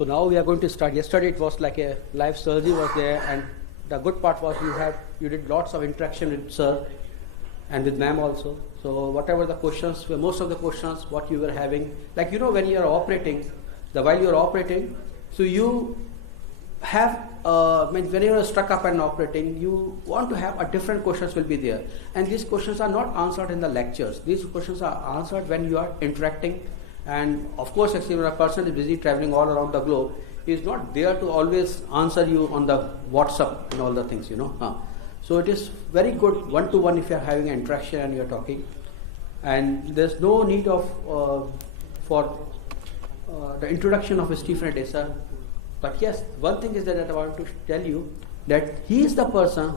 So now we are going to start. Yesterday it was like a live surgery was there, and the good part was you did lots of interaction with sir and with ma'am also. So whatever the questions, most of the questions what you were having, like when you are operating, while you are operating, so you have when you are stuck up and operating, you want to have a different questions will be there, and these questions are not answered in the lectures. These questions are answered when you are interacting. And of course, actually, when a person is busy traveling all around the globe, he is not there to always answer you on the WhatsApp and all the things, So it is very good one-to-one if you are having an interaction and you are talking. And there's no need of for the introduction of Stefan Ihde, sir. But yes, one thing is that I want to tell you that he is the person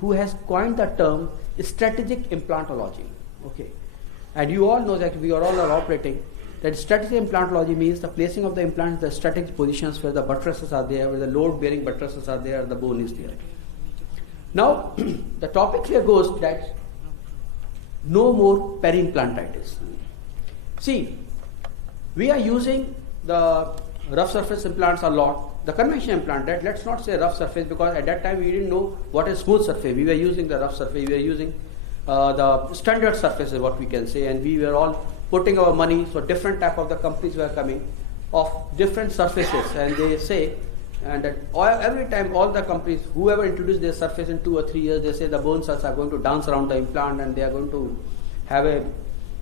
who has coined the term strategic implantology. Okay, and you all know that we are all operating. That strategic implantology means the placing of the implant in the strategic positions where the buttresses are there, where the load-bearing buttresses are there, the bone is there. Now, the topic here goes that no more peri-implantitis. See, we are using the rough surface implants a lot. The conventional implant, let's not say rough surface, because at that time we didn't know what is smooth surface. We were using the rough surface, we were using the standard surface is what we can say, and we were all putting our money, so different type of the companies were coming of different surfaces, and they say, and that every time all the companies, whoever introduced their surface in 2 or 3 years, they say the bone cells are going to dance around the implant and they are going to have a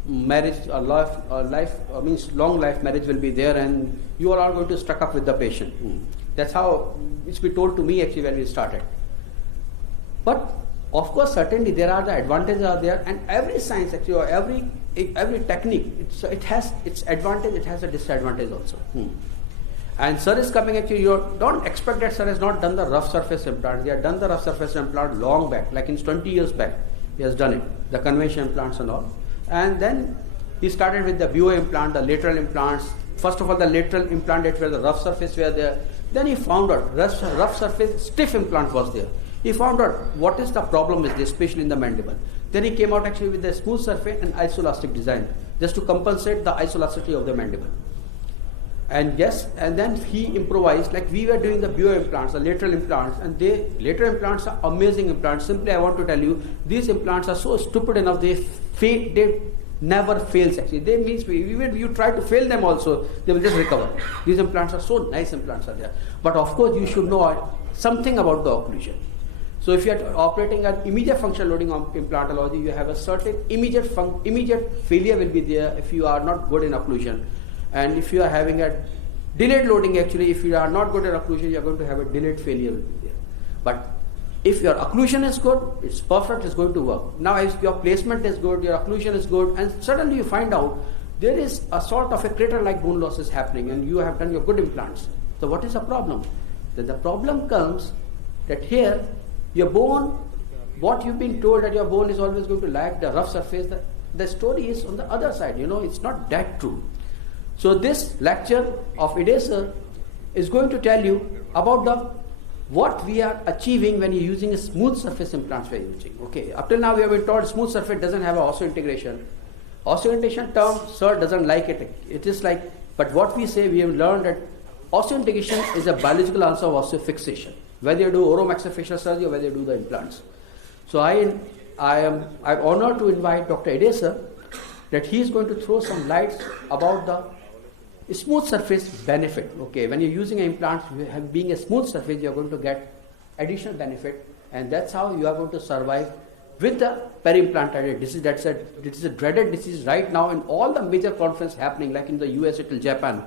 marriage, long life marriage will be there, and you all are going to stuck up with the patient. That's how it's been told to me actually when we started. But of course, certainly there are the advantages are there, and every science actually, or every technique, it has its advantage, it has a disadvantage also. And sir is coming actually, you don't expect that sir has not done the rough surface implant. He had done the rough surface implant long back, like in 20 years back, he has done it, the conventional implants and all. And then he started with the VO implant, the lateral implants. First of all, the lateral implant, that where the rough surface were there. Then he found out rough surface stiff implant was there. He found out what is the problem with this, especially in the mandible. Then he came out actually with the smooth surface and isoelastic design, just to compensate the isoelasticity of the mandible. And yes, and then he improvised, like we were doing the bio implants, the lateral implants, and lateral implants are amazing implants. Simply I want to tell you, these implants are so stupid enough, they never fails actually. They means even you try to fail them also, they will just recover. These implants are so nice implants are there. But of course you should know something about the occlusion. So if you are operating an immediate functional loading implantology, you have a certain immediate failure will be there if you are not good in occlusion. And if you are having a delayed loading, actually, if you are not good at occlusion, you are going to have a delayed failure will be there. But if your occlusion is good, it's perfect, it's going to work. Now, if your placement is good, your occlusion is good, and suddenly you find out there is a sort of a crater-like bone loss is happening, and you have done your good implants. So what is the problem? Then the problem comes that here, your bone, what you've been told that your bone is always going to lack the rough surface, the story is on the other side, it's not that true. So this lecture of Ihde sir is going to tell you about what we are achieving when you're using a smooth surface implants we are using. Okay, up till now we have been told smooth surface doesn't have an osseointegration. Osseointegration term, sir doesn't like it. It is like, but what we say, we have learned that osseointegration is a biological answer of osteofixation. Whether you do oromaxillofacial surgery or whether you do the implants. So I'm honored to invite Dr. Ihde sir, that he is going to throw some lights about the smooth surface benefit. Okay, when you're using an implant, being a smooth surface, you're going to get additional benefit, and that's how you are going to survive with the peri-implantitis disease. This is a dreaded disease right now in all the major conferences happening, like in the USA till Japan.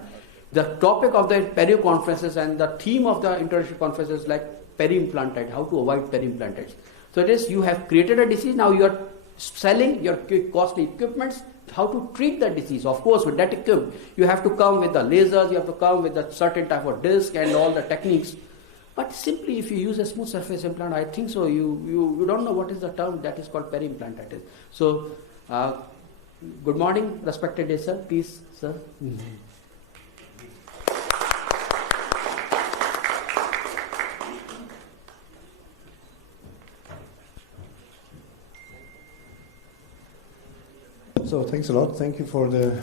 The topic of the perio conferences and the theme of the international conferences is like peri-implantitis, how to avoid peri-implantitis. So it is, you have created a disease, now you are selling your costly equipments, how to treat the disease. Of course, with that equipment, you have to come with the lasers, you have to come with a certain type of disc and all the techniques. But simply if you use a smooth surface implant, I think so, you don't know what is the term that is called peri-implantitis. So, good morning, respected day, sir. Please, sir. So thanks a lot. Thank you for the